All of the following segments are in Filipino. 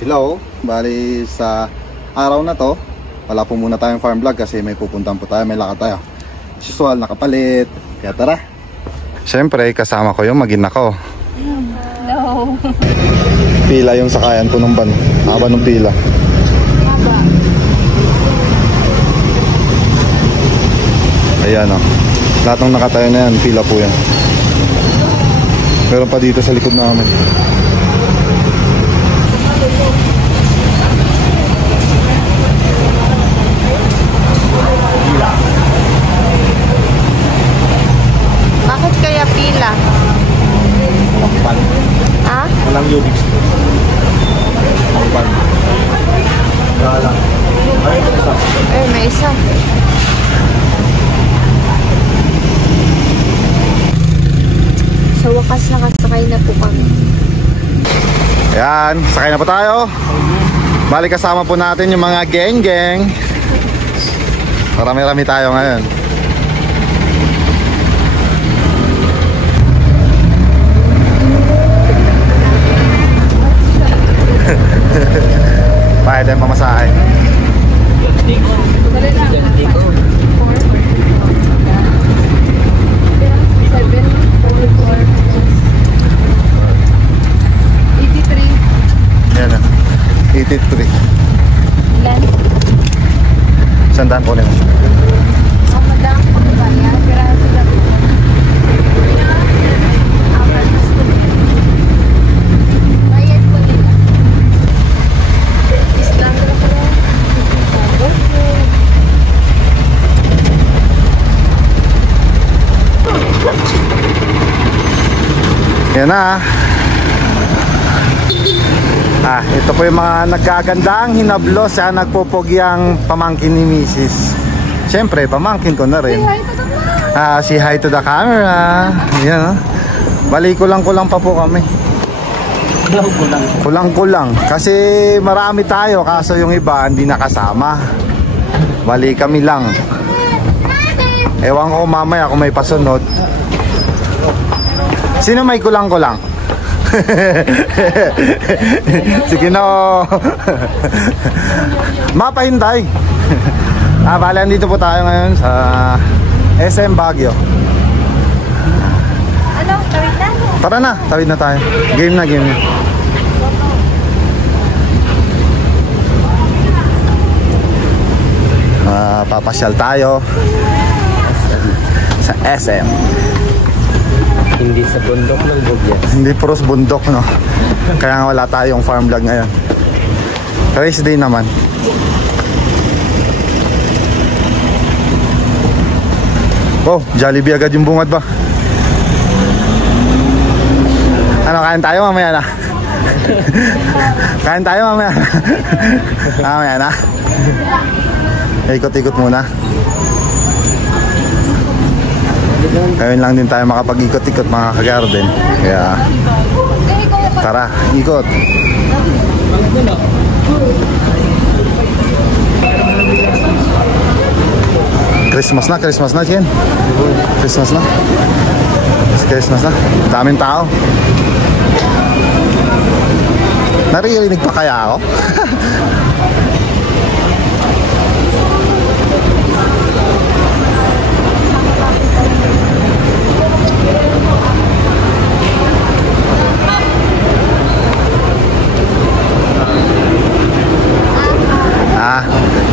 Hello, bali sa araw na to wala po muna tayong farm vlog kasi may pupuntahan po tayo, may lakad tayo. As usual, nakapalit. Kaya tara. Siyempre, kasama ko yung mag-ina ko. Hello. Pila yung sakayan po ng van. Haba ng pila. Haba. Ayan o. Lahat ng nakatayo na yan, pila po yan. Meron pa dito sa likod namin. Bakit kaya pila? Ha? Walang Unix. Pan. Wala. Eh, may isa. Sa wakas nakasakay na po kami. Ayan, sakay na po tayo. Bali kasama po natin yung mga geng-geng. Marami-rami tayo ngayon. Bayad tayong pamasahe. Yan na, 83. Ilan? Sandaan po rin. Ang madami pa ba yan? Pero sila po. Bayad po nila. Islam na ko. Yan na. Ito po yung mga nagkagandang hinablos sa nagpupugyang pamangkin ni Mrs. Siyempre, pamangkin ko na rin. Say hi to the camera. Yan. Bali, kulang-kulang pa po kami. Kulang-kulang. Kasi marami tayo, kaso yung iba hindi nakasama. Bali, kami lang. Ewan ko mamaya kung may pasunod. Sino may kulang-kulang? Sige no. Mapahintay. Bali, andito po tayo ngayon sa SM Baguio. Ano? Tawid na? Tara na, tawid na tayo. Game na, game na. Papasyal tayo sa SM. Hindi sa bundok ng Bugyas. Hindi puros bundok, no? Kaya nga wala tayong farm vlog ngayon. Race day naman. Oh, Jollibee agad yung bungad ba? Ano, kain tayo mamaya na? Kain tayo mamaya na? Mamaya na? Ikot-ikot muna. Ngayon lang din tayo makapag-ikot-ikot mga ka-garden. Kaya tara, ikot. Christmas na, Jen. Christmas na. Christmas na. Daming tao. Naririnig pa kaya ako?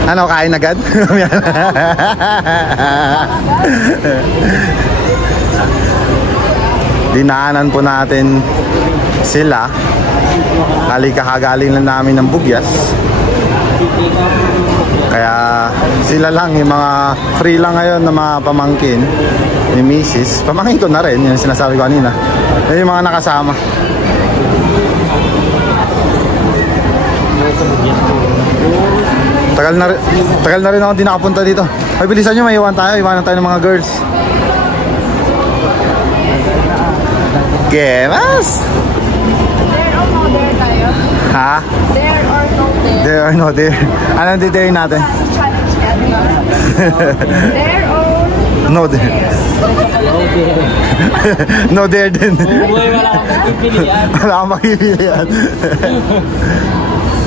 Ano, kain agad? Dinaanan po natin sila. Kakagaling lang namin ng Bugyas. Kaya sila lang, yung mga free lang ngayon na mga pamangkin ni Mrs. Pamangkin ko na rin, yung sinasabi ko kanina. Yung mga nakasama. Tagal na rin ako hindi nakapunta dito. Ay, bilisan nyo, may iwanan tayo ng mga girls. Gemas? There or no there tayo? Ha? There or no there? There or no there? Anong detail natin? Challenge natin. There or no there? No there din. Wala akong pipilian. Wala akong makipilian.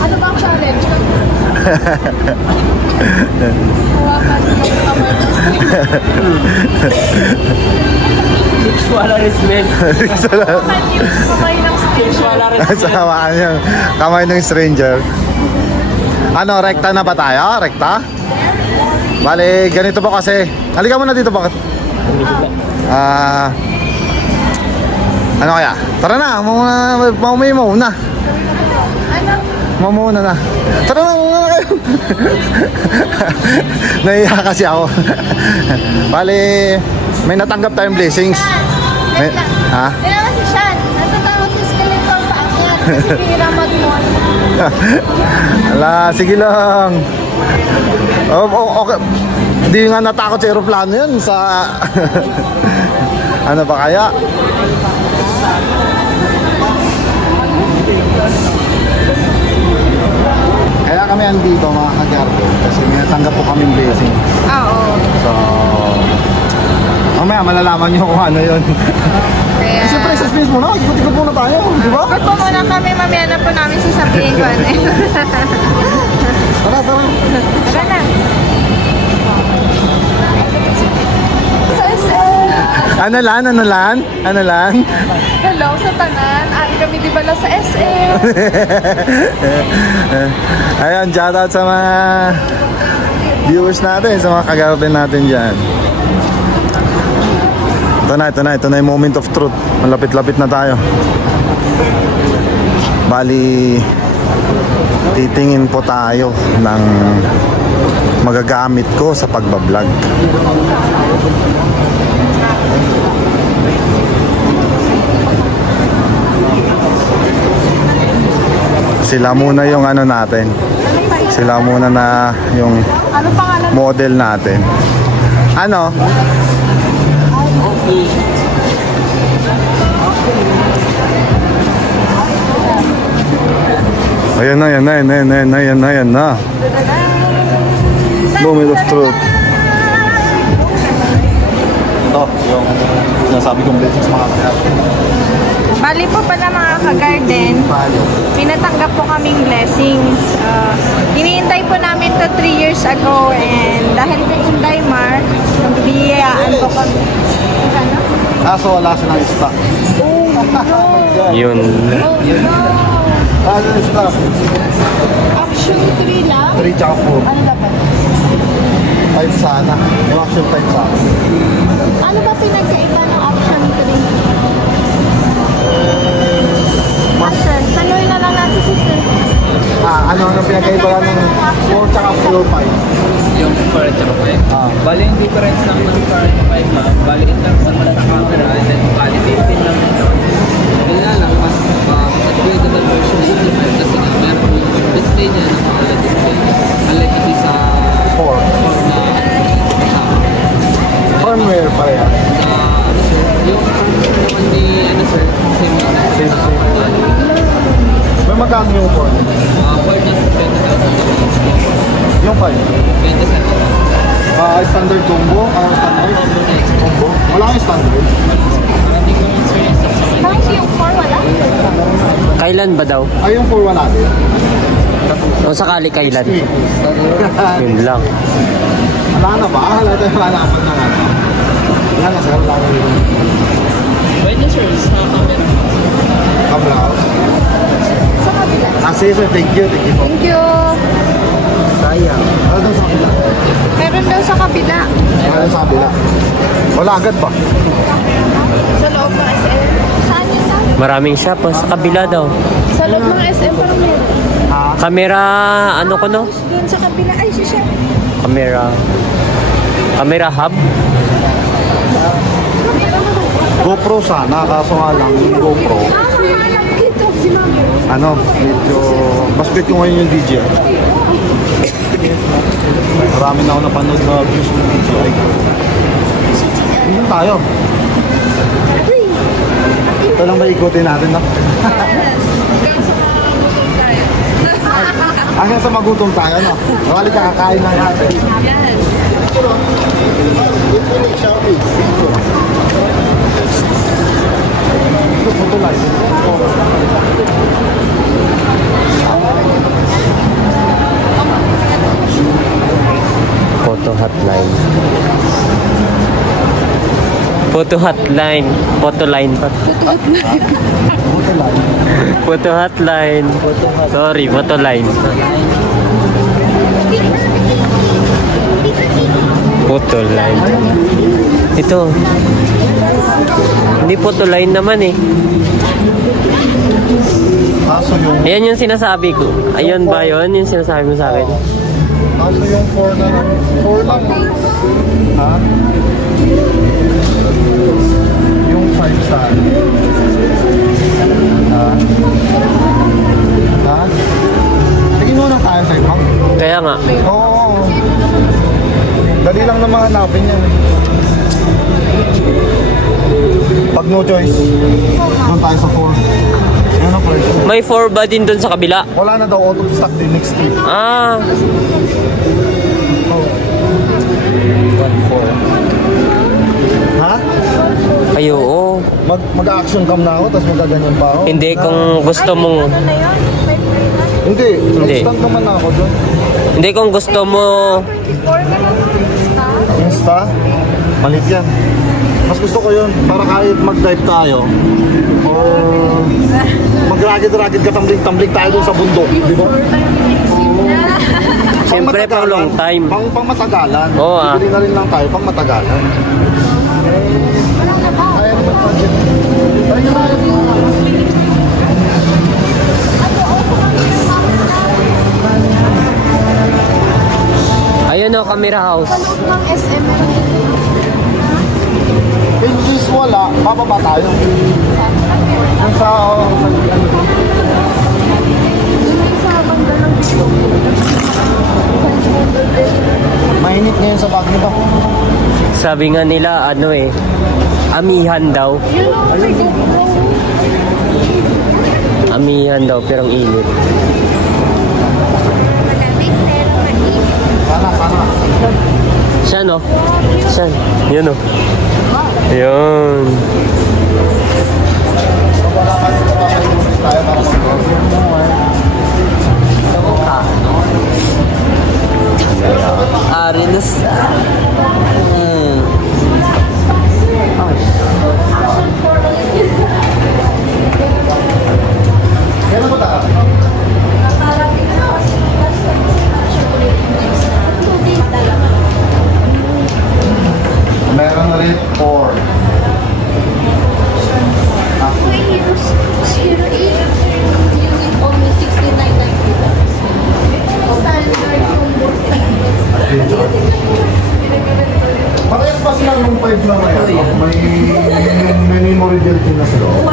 Ano ba ang challenge? Hawakan mo yung kamay. Wala respect. Hawakan yung kamay ng stranger. Wala respect. Sa hawakan yung kamay ng stranger. Ano, rekta na ba tayo? Rekta? Bale, ganito po kasi. Halika muna dito, bakit? Ano kaya? Tara na, mamay muna. Ano? Mamuna na. Tara na, muna na kayo. Nahiya kasi ako. Bale, may natanggap tayong blessings. Wait lang. Ha? Hindi naman si Sean. Natatawa si skeleton paakyat. Kasi pira mag-mall. Ala, sige lang. Okay. Hindi nga natakot sa aeroplano yun sa... Ano ba kaya? Kaya kami andito mga ka-garden kasi may natanggap po kaming blessing. Oo. So, mamaya malalaman nyo kung ano yun. Kaya... Siyempre, suspense muna. Ikot-ikot muna tayo, di ba? Ikot po muna kami. Mamaya na po namin sasabihin ko ano yun. Tara. Tara na. Ano lang? Hello sa tanan. Ay kami di ba sa SM? Ayan, shout out sa mga viewers natin, sa mga ka-garden natin dyan. Ito na yung moment of truth. Malapit-lapit na tayo. Bali, titingin po tayo ng magagamit ko sa pagbablog. Sila muna yung ano natin. Sila muna na yung Ano pangalan? model natin. Ano? Ayan na. Moment of truth. Ito, yung sinasabi kong blessings mga kapatid. Bali po pala mga ka-garden, pinatanggap po kaming blessings. Iniintay po namin to 3 years ago and dahil kay Indaymar, nagbibiyayaan po kami. Kaso wala silang stock. Yun. Ano yung stock? Action 3 lang? 3 tsaka 4. Ano dapat? 5 sana. Yung action 5 sana. Ano ba pinagkaiba ng option 3? Sir, tanong na lang natin si Sir. Ano pinagkaiba ng 4 tsaka 4-5? Yung 4 at 5. Bali yung difference lang ng 4 at 5 na. Bali in terms of the camera and then quality, same lang ito. Hindi nga lang, mas upgradable version is different kasi nga meron yung display niya, display niya. Unlike kasi sa 4 na Firmware pa yan. yung naman ni sir, same lang. Same. May magkano yung 4? 4 na 20,000. Yung 5? 27,000. Standard combo? Standard? Combo? Wala kang standard? Hindi ko experience sa Parang yung 4 wala? Kailan ba daw? Ay, yung 4 wala din. O sakali kailan? Yun lang. Wala na ba? Wala tayo hanapan na nga. Wala na sir, wala na yun. Pwede sir, sa camera. Camera house? Sa kabila. Sige sir, thank you. Thank you. Sayang. Ano daw sa kabila? Meron daw sa kabila. Ano sa kabila? Wala agad ba? Sa loob ng SM. Saan yun daw? Maraming shop sa kabila daw. Sa loob ng SM parang meron. Kamera, ano ko no? Doon sa kabila. Ay, si Chef. Camera hub? GoPro sana, kaso nga lang yung GoPro. Dito, si Mami. Ano, medyo... Basket ko ngayon yung DJI. Marami na ako napanood na views ng DJI. Hindi tayo. Ito lang ba ikutin natin, no? Hanggang sa magutom tayo, no? Bali ka kakain na natin. Ito, photo live. Photo hotline. Photo line. Photo hotline. Sorry, photo line. Photo line. Ito. Hindi photo line naman eh. Kaso yung... Ayan yung sinasabi ko. Ayun ba yun? Yung sinasabi mo sa akin. Kaso yung 4 na lang. 4 lang. Ha? Yung 5 sa... Ha? Ha? Tingin mo na tayo sa ibang. Kaya nga. Oo. Dali lang naman hanapin yan. Pag no choice, doon tayo sa 4. Yan ang price. May 4 ba din dun sa kabila? Wala na daw, auto stock din next week. Ah. Oh. 1-4. Ha? Ay, oo. Mag-action cam na ako, tapos magaganyan pa ako. Hindi, kung gusto mong... Ano na yun? Hindi, Hindi. instant naman na ako doon. Hindi, kung gusto mo... 24 ka lang ng Insta? Malit yan. Mas gusto ko yun, para kahit mag-dive tayo, or mag-ragid-ragid ka, tambling-tambling tayo doon sa bundok, di ba? Siyempre, pang long time. Pang matagalan. Oo, ah. Bili na rin lang tayo, pang matagalan. Kaya naman budget. Kaya naman. Ayun o, camera house. Sa loob ng SM. In case wala, bababa tayo. Yung sa... Mainit ngayon sa Baguio ba? Sabi nga nila, ano eh, amihan daw. Amihan daw, pero ang init. Sana. Siya no? Siya. Yun o. Yun. Tayo para Arinus. Kailan ba tayo? Meron na rin 4. Parehas pa sila yung 5 lang na yan. May memory built-in na sila. 5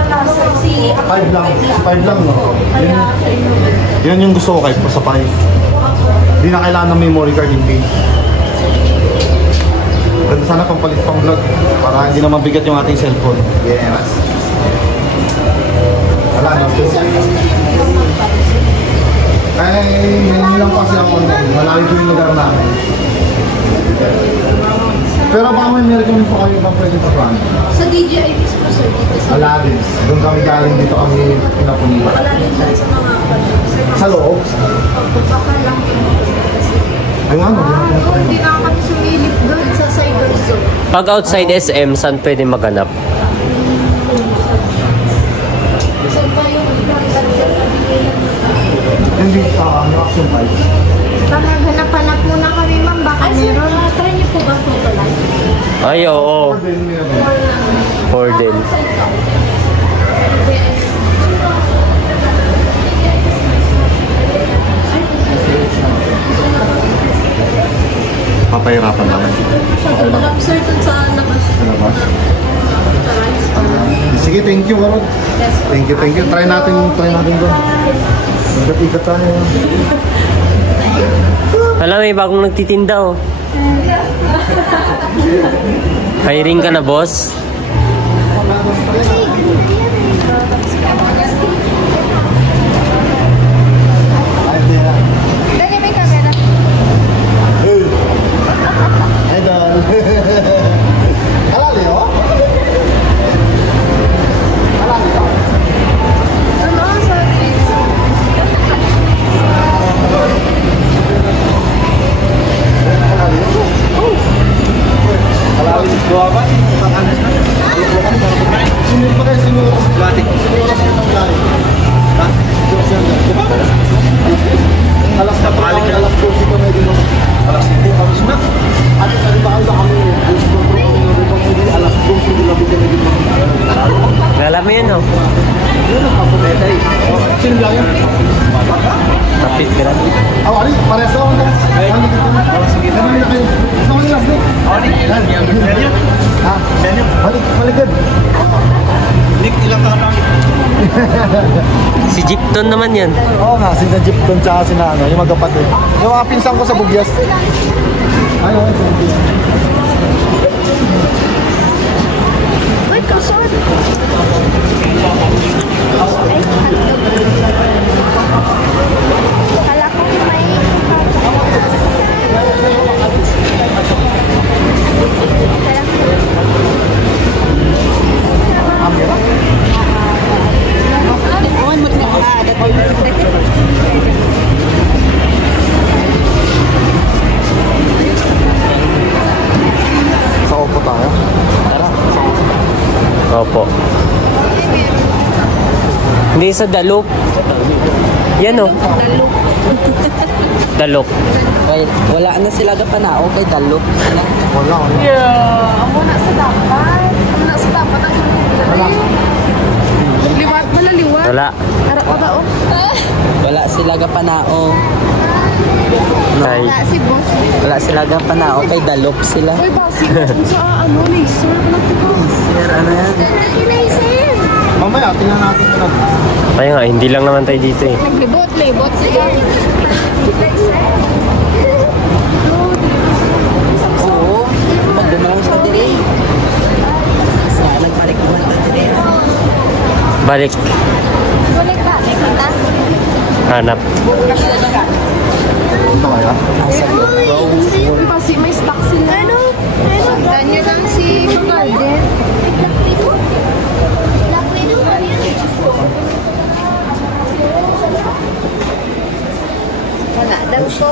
lang. 5 lang, no? Yan yung gusto ko kahit sa 5. Hindi na kailangan ng memory card in case. Ganda sana pampalit pang vlog para hindi na mabigat yung ating cellphone. Yes. Wala na. Ay, may lang kasi ako online. Malayo ko yung lugar namin. Pero baka may recommend pa kayo bang pwede pa plan? Sa DJI mismo, sir, dito sa Aladins. Doon kami galing dito kami pinapunta. Aladins dyan sa mga Sa loob? baka lang Ay ano? hindi na kami sumilip doon sa cyber zone. Pag outside SM, saan pwede maganap? So, ba yung Hindi, action 5. hanap-hanap muna kami, ma'am. Baka meron. Try niyo po ba photo live? Ay, oo. For them. Papahirapan naman. Sir, dun sa labas. Labas. Sige, thank you, Warod. Thank you. Try natin doon. Ikat-ikat tayo. Alam, may bagong nagtitinda oh. Hiring ka na, boss? Dali, may camera. Idol. Halali, oh? Halali, oh? Ano, sorry. Halali, oh? Halali, dua ba? Kapit ka lang. Ali, parehas daw. Sige. Balik. Ilang ka lang. Si Jeepton naman yan. Oo nga, sina Jeepton tsaka sina ano, yung magkapatid. Yung mga pinsan ko sa Bugyas. Ayun. Ay, kasod. Kala ko may... Sa Opo tayo. Opo. Hindi sa Dalok. Yan o. Dalok. Wait, wala na sila gapanao kay Dalok. Wala. Yeah, amo na sa dapat. Amo na sa dapat ang liwat mo na liwat. Wala. Harap pa ba oh? Wala sila gapanao. Ay. Wala si boss. Wala sila gapanao kay Dalok sila. Uy, boss. Sa ano, laser. Sir, ano yan? Laser. Mamaya, tingnan natin yun. Kaya nga, hindi lang naman tayo dito eh. Naglibot siya. Oo. Magdumang sa diri. Saan nagparik naman sa diri? Balik. Balik ka. Kita. Hanap. Ito kaya? Kasi may stock sila. Ano? Ganyan lang si Garden. Wala daw po.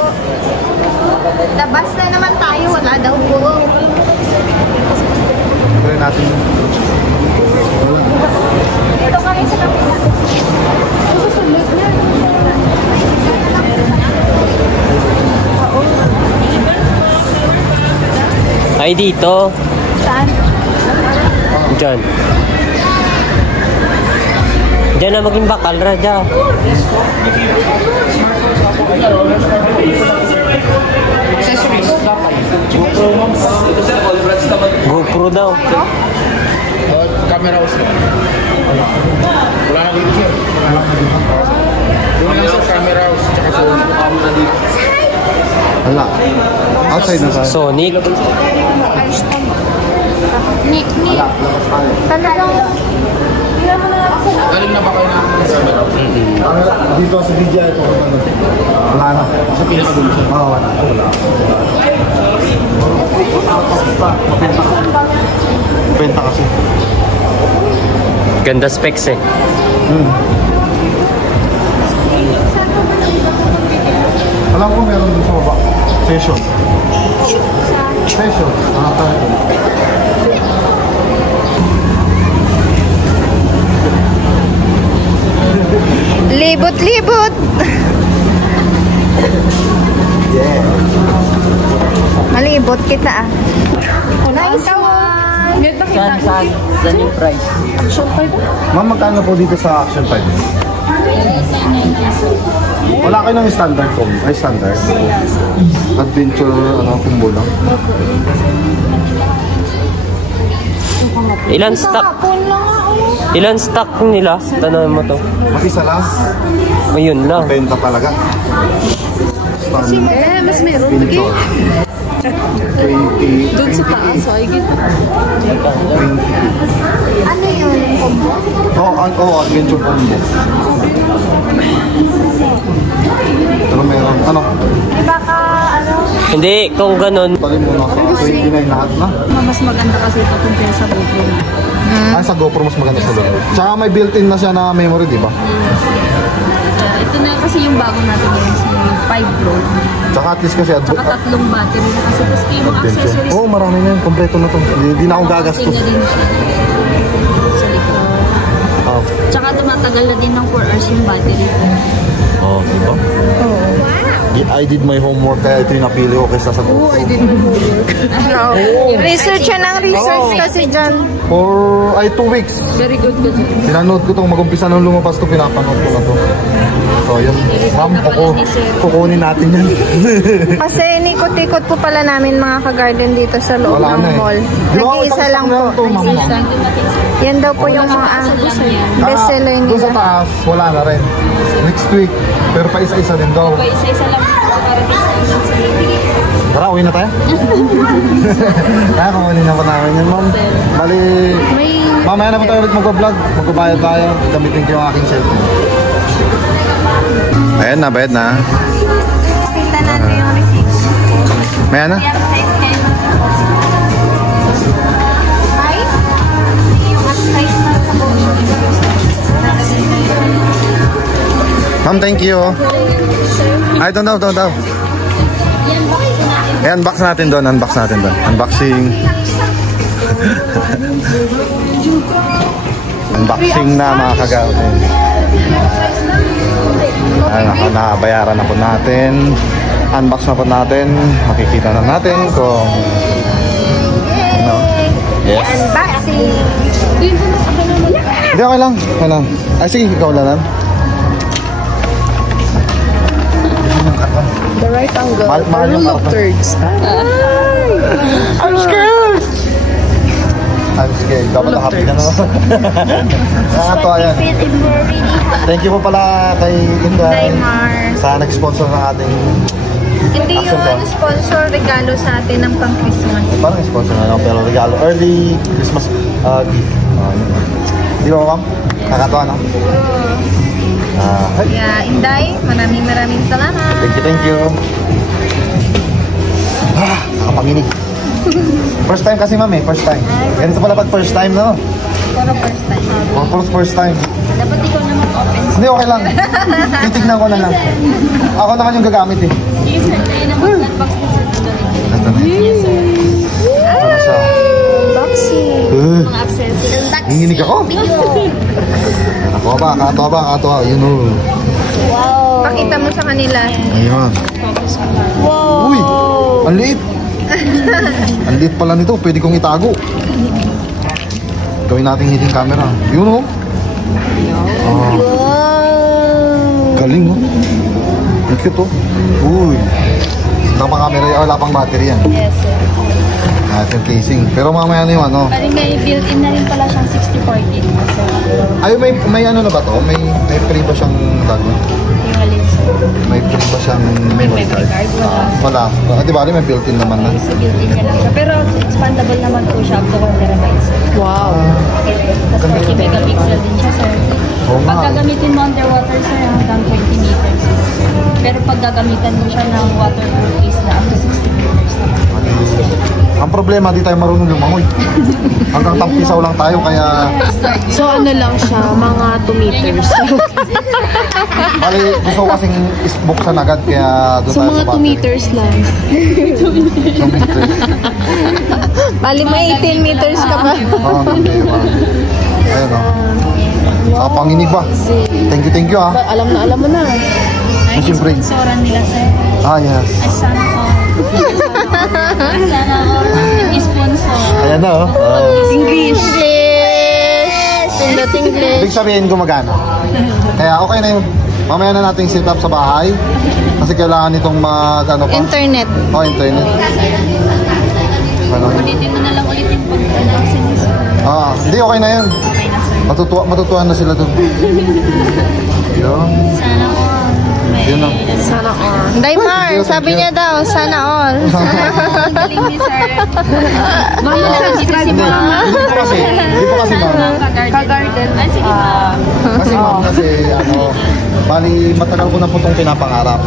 Labas na naman tayo. Wala daw po. Tingnan natin. Dito kami sa kapila. Susunod na. Ay, dito. Saan? Diyan. Diyan na maging bakal, Raja. GoPro daw. Camera house. Wala na dito sir. Doon lang sa camera house. Tsaka sa Wala. Outside na tayo. Sonic. Nick. Talagang... galing na ba kayo na camera house? Dito sa video ito. Wala na. Sa pinakadulo sir. Oo, wala. Benta kasi. Ganda specs eh. Alam ko meron din sa baba. Session. Tayo. Libot-libot! Yeah. Malibot kita ah. Nice one! Saan yung price? Ma'am, magkano po dito sa Action 5? Wala kayo ng standard combo. Ay, standard. Adventure, combo lang. Ilan stock? Ilan stock nila? Tanong mo to. Mag-isa lang. Ayun lang. Benta talaga. Standard. Mas meron. Adventure. 20. Doon sa taas, ay gito. Ano yun? Combo? Adventure combo. Pero meron, Baka ano? Hindi, kung ganun. Tali mo na sa 29 lahat na. Mas maganda kasi ito kumpara sa GoPro. Ay, sa GoPro mas maganda sa loob. Tsaka may built-in na siya na memory, di ba? Ito na kasi yung bago natin ngayon, si 5 Pro. Tsaka at least kasi Tsaka tatlong battery na kasi. Tapos yung mga adventure. accessories. Oo, marami na yun. Kompleto na to. Hindi na ako gagastos. Okay na din siya. Sa likod. Oh. Tsaka tumatagal na din ng 4 hours yung battery. Oh, di ba? Wow! I did my homework kaya ito yung napili ko kaysa sa GoPro. No. Research siya ng research kasi dyan. For 2 weeks. Very good ko dyan. Pinanood ko itong mag-umpisa nung lumabas ito, pinapanood ko na ito. So yun, ma'am, kukunin natin yan. Kasi nikot-ikot po pala namin mga ka-garden dito sa loob ng mall. Nag-iisa lang po. Nag-iisa. Yan daw po yung mga bestseller Doon sa nila. taas, wala na rin. Next week, pero pa isa-isa din daw. Isa-isa lang po para Tara, uwi na tayo. Kaya kukunin na pa namin yun, ma'am. Bali, mamaya na pa tayo ulit mag-vlog. Magbabayad tayo. Gamitin ko yung aking cellphone. Ayan na, bayad na. Kita natin yung receipt. Maya na? Ma'am, thank you. Ay, doon daw. Unbox natin doon. Unboxing. Unboxing na mga kagawin. Nabayaran na po natin. Unbox na po natin. Makikita na natin kung ano. Yes. Unboxing. Hindi, okay lang. Ay, sige, ikaw lang. The right angle. Mahal yung Rule of thirds. I'm scared. Dapat happy ka naman. Nakakatawa yan. Thank you po pala kay Inday sa nag-sponsor ng ating Hindi yun sponsor, regalo sa atin ng pang-Christmas. parang sponsor na lang, pero regalo. Early Christmas gift. Di ba, ma'am? Nakakatawa, no? Yeah, Inday, maraming salamat. Thank you. Nakapanginig. First time kasi, ma'am, first time. Ganito pala pag first time, no? Puro first time. First time. Dapat ikaw na mag-open. Hindi, okay lang. Titignan ko na lang. Ako naman yung gagamit eh. Yes, sir. Tayo na mag-unbox din sa dito. Ito na. Yes, sir. Ito na siya. Unboxing. Mga accessories. Nanginig ako. Katawa. You know. Wow. Pakita mo sa kanila. Ayan. Wow. Uy, ang liit. Ang liit pala nito. Pwede kong itago. Gawin natin hidden camera. You know. Wow. Galing, no? Ang cute, oh. Uy. Wala pang camera yan. Wala pang battery yan. Yes, sir. Ito yung casing. Pero mamaya na yung ano. Parang may built-in na rin pala siyang 64 gig. Ay, may ano na ba to? May free ba siyang dagdag? Yung alin, sir. May free ba siyang memory card? Wala. Di ba? May built-in naman na. Sa built-in ka lang siya. Pero expandable naman po siya up to 1 terabyte, sir. Wow. Tapos 40 megapixel din siya, sir. Pag gagamitin mo underwater, sir, hanggang 20 meters. Pero pag gagamitan mo siya ng waterproof is na up to 60 meters naman. Ang problema, di tayo marunong lumangoy. Hanggang tampisaw lang tayo, kaya... So ano lang siya, mga 2 meters. Bali, gusto ko kasing buksan agad, kaya doon So tayo mga sa 2 meters lang. 2 meters. Bali, may 18 meters ka pa. Oo, ayun o. Panginig ba? Thank you ah. Alam mo na. Ay, Siyempre. sponsoran nila, sir. Yes. Ay, sana all. Sana all. I-sponsor. Ayan na oh. English. Pindot English. Ibig sabihin gumagana. Kaya okay na yun. Mamaya na natin set up sa bahay. Kasi kailangan itong ano pa. Internet. Internet. Ulitin mo na lang ulit yung pag-announcing niyo, sir. Hindi, okay na yan. Okay na, sir. Matutuwa na sila doon. Yun. Sana all. Yun lang. Sana all. Daimar, sabi niya daw, sana all. Ang galing ni sir. Mama, subscribe mo naman. Hindi po kasi ma'am. Ka-garden. Ay, sige pa. Kasi ma'am, bali matagal ko na po itong pinapangarap.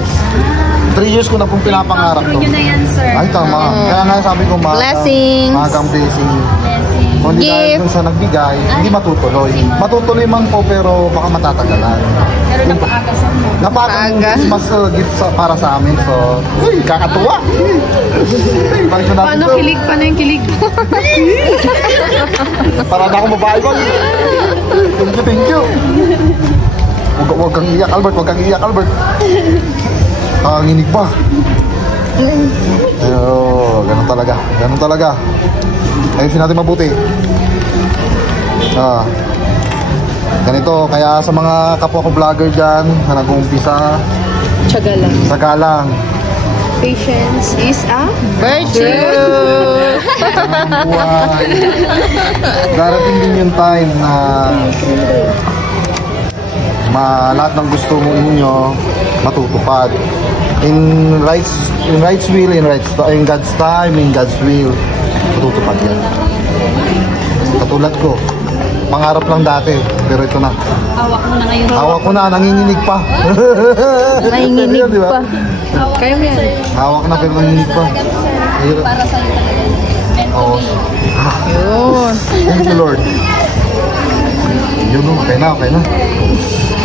3 years ko na pong pinapangarap to. True nyo na yan, sir. Ay, tama. Kaya nga sabi ko, Blessings. magang blessing. Blessing. Kung hindi dahil Gift. dun sa nagbigay, hindi matutuloy. Matutuloy man po, pero baka matatagalan. Pero napakaagasan mo. Napakang Christmas gift para sa amin. So, uy, kakatuwa. Balik na natin Paano to. kilig? Paano yung kilig? Para na ako babae ko. Thank you. Huwag kang iyak, Albert. Huwag kang iyak, Albert. Nginig pa. Ganun talaga. Ganun talaga. Ayusin natin mabuti. Ganito, kaya sa mga kapwa ko vlogger dyan na nag-uumpisa, Tiyaga lang. saka lang. Patience is a Virtue! Buhay. Darating din yung time na lahat ng gusto mo inyo matutupad. In God's will, in God's time, in God's will, matutupad yan. Katulad ko, pangarap lang dati, pero ito na. Hawak mo na ngayon. Hawak ko na, nanginginig pa. Nanginginig Diba? pa. Kaya mo yan. Hawak na pero nanginginig pa. Hirap. Para sa'yo talaga. Meant to Oo. be. Yun. Thank you, Lord. Yun, okay na, okay na.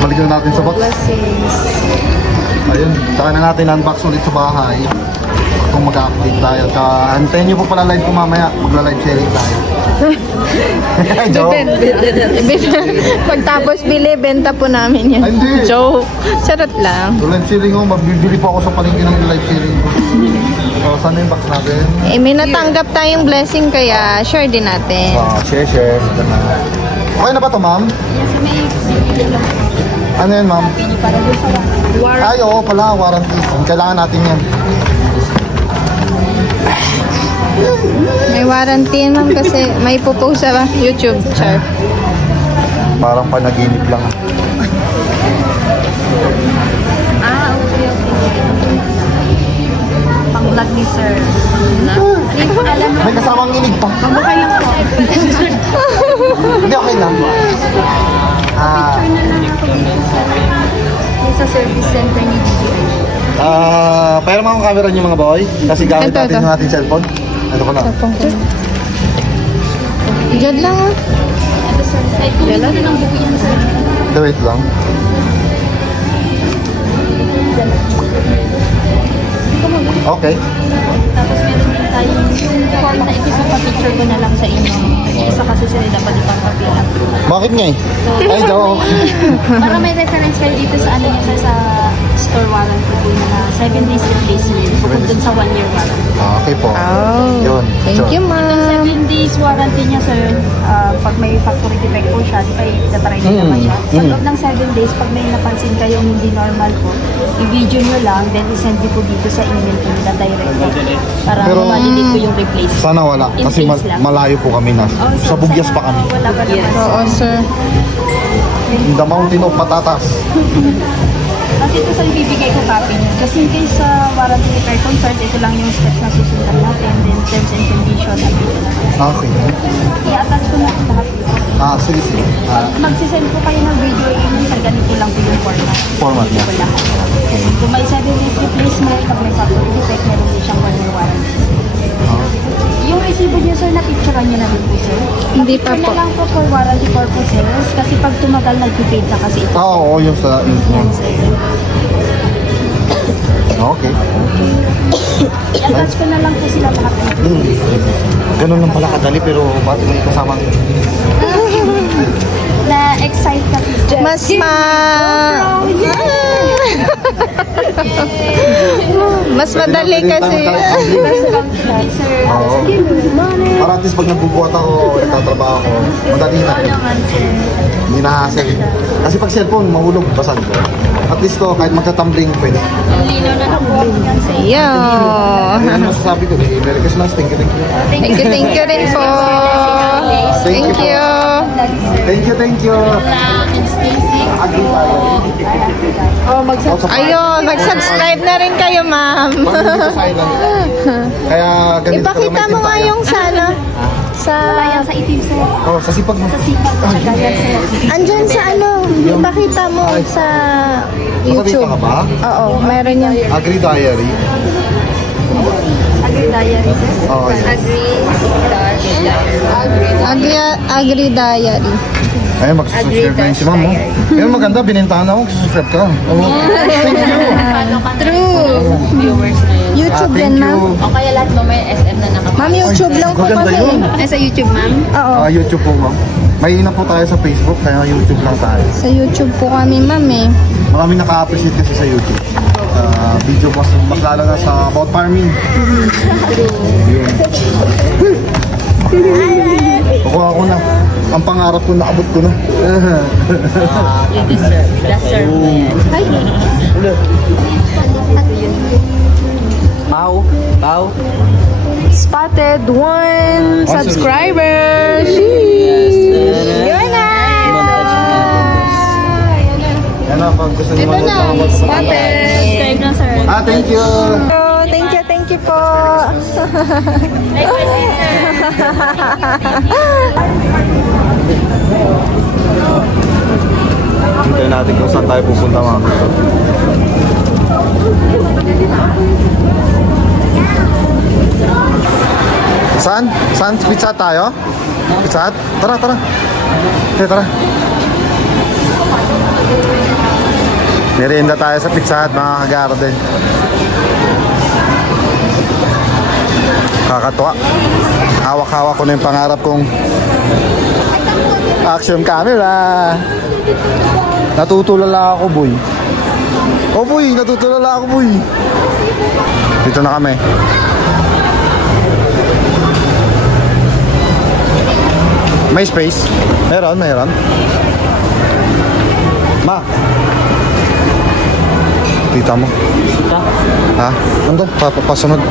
Balik na natin sa box. Blessings. Ayun, saka na natin unbox ulit sa bahay. Kung mag-update tayo. Antayin nyo po pala live ko mamaya. Magla-live sharing tayo. Joke. Pagtapos bili, benta po namin yan. Ay, hindi. Joke. Charot lang. So, live sharing ko. Magbibili po ako sa palengke ng live sharing ko. So, saan na yung box natin? Eh, may natanggap tayong blessing kaya share din natin. Share. Okay na ba ito, ma'am? Ano yan, ma'am? Ay, oo pala, warranty. Kailangan natin yan. May warranty naman kasi may pupost sa YouTube. Char. Parang panaginip lang. Okay. Pang-vlog ni sir. May kasamang nginig pa. Mabuhay lang po. Hindi, okay lang. Sa service center ni GBI. Pero mga camera niyo mga boy. Kasi gamit Ito. natin yung ating cellphone. Ito ko na. Diyan lang ah. Ito sir. Diyan lang ang buko yan sir. Wait lang. Okay. Tapos meron din tayong form na ito sa picture ko na lang sa inyo. Isa kasi sila dapat ipapapila. Bakit nga eh? Ay, joke. Para may reference kayo dito sa ano niya sir, sa store warranty po na 7 days replacement. Bukod dun sa 1 year warranty. Okay po. Yun. Thank you ma'am. 7 days warranty niya sir, pag may factory defect po siya, di ba itatry na naman siya. Sa loob ng 7 days, pag may napansin kayong hindi normal po, i-video nyo lang, then i-send nyo po dito sa email po nila direct. Para validate po yung replacement. Sana wala. In Kasi case lang. malayo po kami na. Sa Bugyas pa kami. Wala ba naman? Oo sir. In the mountain of patatas. Kasi ito sa ibibigay ko copy niya. Just in case sa warranty repair concerns, ito lang yung steps na susundan natin. Then terms and conditions. Okay. I-attach ko na ito lahat. Sige. Magsisend po kayo ng video yun sa ganito lang po yung format. Format niya. Wala. Kung may 7 days replacement, pag may factory defect, meron din siyang 1 year warranty. Yung resibo niyo sir, na-picturean niyo na rin po sir. Hindi pa Picture po. na lang po for warranty purposes kasi pag tumagal, nag-fade na kasi ito. Oo, yung sa Yan sir. Okay. I-attach ko na lang po sila lahat. Ganun lang pala kadali pero bakit may kasamang Na-excite kasi sir. Mas Mas madali kasi. Sir, Oo. Para at least pag nagbubuhat ako, nagtatrabaho ako, madali na rin. naman sir. Hindi na-hassle. Kasi pag cellphone, mahulog, basag ko. At least to, kahit magka-tumbling, pwede. Ang linaw na ng buhat yan sir. Yo. Ayan ang masasabi ko. Merry Christmas. Thank you. Thank you rin po. Thank you. Thank you. And stay safe. Agree tayo. Ayun, mag-subscribe na rin kayo, ma'am. Dito sa island. Kaya ganito Ipakita mo nga yung sana. Sa... Ayan sa itim sir. Oh, sa sipag mo. Sa sipag ko siya ganyan sir. Andyan sa ano, ipakita mo sa Masabita YouTube. ka ba? Oo, meron yung... Agree Diary. Agri diary sir. Oo, yun. Agri Diary. Ayun, mag-subscribe na yun si ma'am. Oh. Pero maganda, binintahan ako. Subscribe ka. Oh. Thank you. True. Viewers na yun. YouTube Thank yan, ma'am. you. O kaya lahat mo may SM na nakapag. Ma'am, YouTube lang po Maganda kasi. yun. Ay sa YouTube ma'am? Oo. YouTube po, ma'am. May ina po tayo sa Facebook, kaya YouTube lang tayo. Sa YouTube po kami, ma'am eh. Maraming naka-appreciate kasi sa YouTube. video mas lalo na sa about farming. Yun. Kukuha ko na. Ang pangarap ko, naabot ko na. You deserve it. Pau. Spotted 1 subscriber. Yun na! Yan na, pag gusto nyo manood. Spotted. Subscribe na, sir. Thank you. Thank you po. Hintayin natin kung saan tayo pupunta mga gusto. Saan? Saan? Pizza tayo? Pizza? Tara. Tara. Merienda tayo sa Pizza Hut mga ka-garden. Kakatuwa. Hawak-hawak ko na yung pangarap kong action camera. Natutulala ako, boy. Oh, boy. Natutulala ako, boy. Dito na kami. May space? Meron. Ma. Tita mo. Tita? Ha? Ano? Pasunod.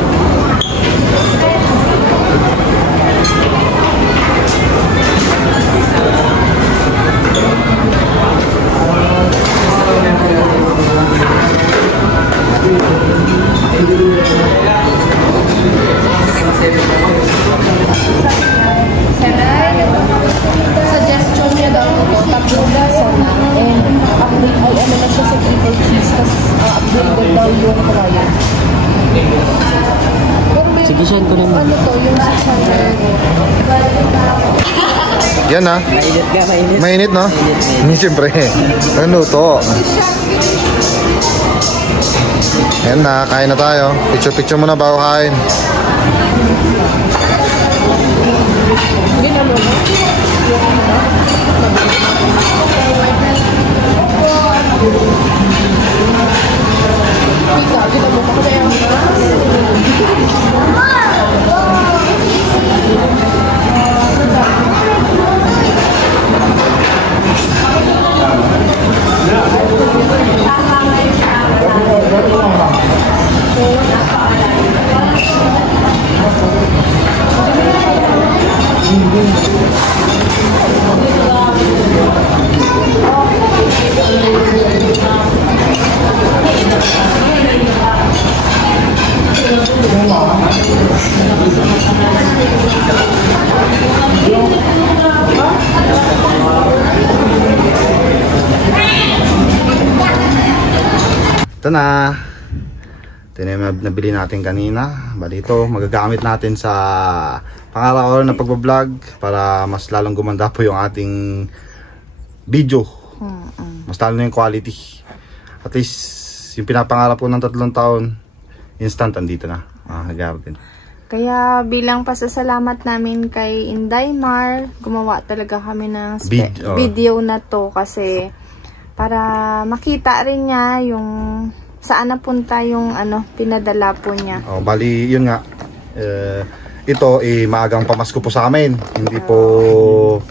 Suggestion niya daw ito, tatlong lasa na, and upgrade, ay ano na siya sa triple cheese, tapos upgrade daw yung client. Sige, send ko naman. Ano to, yung 600. Yan na. Mainit ka, mainit. Mainit, no? Siyempre. Ano to? Yan na, kain na tayo. Picture muna bago kain. Ito na. Ito na yung nabili natin kanina. Bali ito, magagamit natin sa pangaraw-araw na pagbablog para mas lalong gumanda po yung ating video. Mas lalo na yung quality. At least, yung pinapangarap ko ng 3 taon, instant andito na. Garden. Kaya bilang pasasalamat namin kay Inday Mar, gumawa talaga kami ng video na to kasi para makita rin niya yung saan napunta yung pinadala po niya. Bali, yun nga. Ito maagang pamasko po sa amin. Hindi po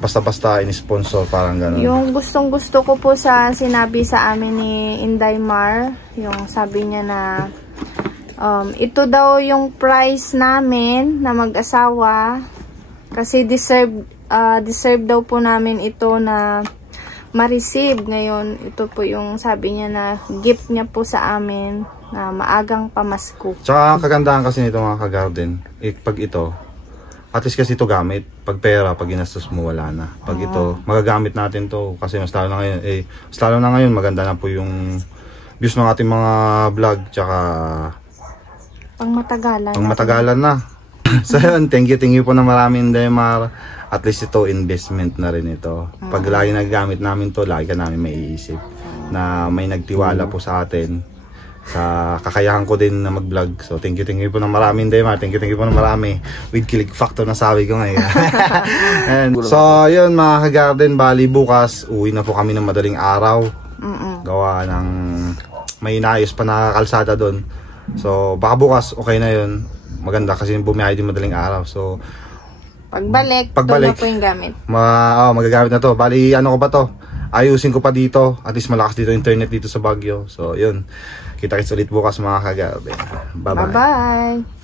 basta-basta in-sponsor, parang gano'n. Yung gustong-gusto ko po sa sinabi sa amin ni Inday Mar, yung sabi niya na ito daw yung price namin na mag-asawa kasi deserve daw po namin ito na ma-receive. Ngayon, ito po yung sabi niya na gift niya po sa amin na maagang pamasko. Tsaka kagandahan kasi nito mga ka-garden, pag ito, at least kasi ito gamit. Pag pera, pag ginastos mo, wala na. Pag ito, magagamit natin to kasi mas lalo na ngayon, maganda na po yung views ng ating mga vlog, tsaka pangmatagalan na. So yun, thank you po na marami, Inday Mar. At least ito, investment na rin ito. Pag lagi nagagamit namin to, lagi ka namin maiisip na may nagtiwala po sa atin sa kakayahan ko din na mag-vlog. So thank you po na marami, Inday Mar. Thank you po na marami. With kilig factor na sabi ko ngayon. So yun mga ka-garden, bali bukas uwi na po kami ng madaling araw. Gawa ng may inaayos pa na kalsada doon. So baka bukas okay na yun. Maganda kasi bumiyahe din madaling araw. So Pagbalik, ito na po yung gamit. Magagamit na to. Bali, ano ko ba to? Ayusin ko pa dito. At least malakas dito internet dito sa Baguio. So, yun. Kita-kits ulit bukas mga ka-garden. Bye-bye. Bye-bye.